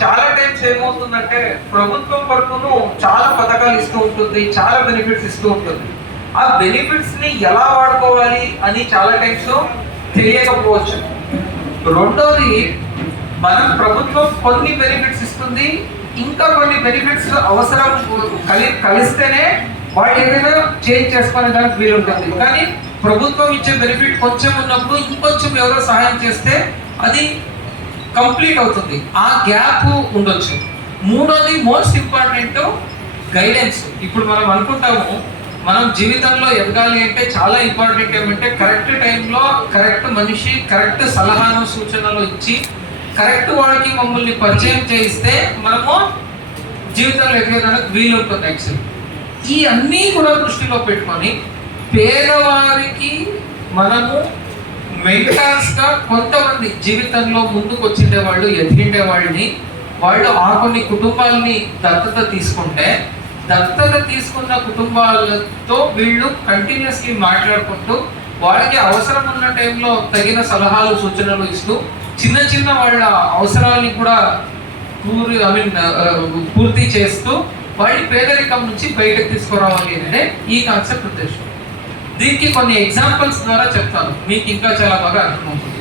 చాలా టైమ్స్ ఏమవుతుందంటే ప్రభుత్వం వరకును చాలా పథకాలు ఇస్తూ ఉంటుంది, చాలా బెనిఫిట్స్ ఇస్తూ ఉంటుంది. ఆ బెనిఫిట్స్ ని ఎలా వాడుకోవాలి అని చాలా టైమ్స్ తెలియకపోవచ్చు. రెండోది, మనం ప్రభుత్వం కొన్ని బెనిఫిట్స్ ఇస్తుంది, ఇంకా కొన్ని బెనిఫిట్స్ అవసరం కలిస్తేనే వాళ్ళు ఏదైనా చేంజ్ చేసుకునే దానికి వీలు ఉంటుంది. కానీ ప్రభుత్వం ఇచ్చే బెనిఫిట్ కొంచెం ఉన్నప్పుడు ఇంకొంచెం ఎవరో సహాయం చేస్తే అది కంప్లీట్ అవుతుంది, ఆ గ్యాప్ ఉండొచ్చు. మూడోది, మోస్ట్ ఇంపార్టెంట్, గైడెన్స్. ఇప్పుడు మనం అనుకుంటాము మనం జీవితంలో ఎదగాలి అంటే చాలా ఇంపార్టెంట్ ఏమంటే కరెక్ట్ టైంలో కరెక్ట్ మనిషి కరెక్ట్ సలహాను సూచనలు ఇచ్చి కరెక్ట్ వాళ్ళకి మమ్మల్ని పరిచయం చేయిస్తే మనము జీవితంలో ఎదగడానికి వీలు ఉంటుంది. యాక్చువల్లీ ఈ అన్నీ కూడా దృష్టిలో పెట్టుకొని పేదవారికి మనము మెంటర్స్గా కొంతమంది జీవితంలో ముందుకు వచ్చిండే వాళ్ళు ఎదిగిండే వాళ్ళని వాళ్ళు ఆ కొన్ని కుటుంబాలని దత్తత తీసుకుంటే దత్తత తీసుకున్న కుటుంబాలతో వీళ్ళు కంటిన్యూస్లీ మాట్లాడుకుంటూ వాళ్ళకి అవసరం ఉన్న టైంలో తగిన సలహాలు సూచనలు ఇస్తూ చిన్న చిన్న వాళ్ళ అవసరాలని కూడా పూర్తి చేస్తూ వాళ్ళని పేదరికం నుంచి బయటకు తీసుకురావాలి అనే ఈ కాన్సెప్ట్ ఉద్దేశం. దీనికి కొన్ని ఎగ్జాంపుల్స్ ద్వారా చెప్తాను, మీకు ఇంకా చాలా బాగా అర్థమవుతుంది.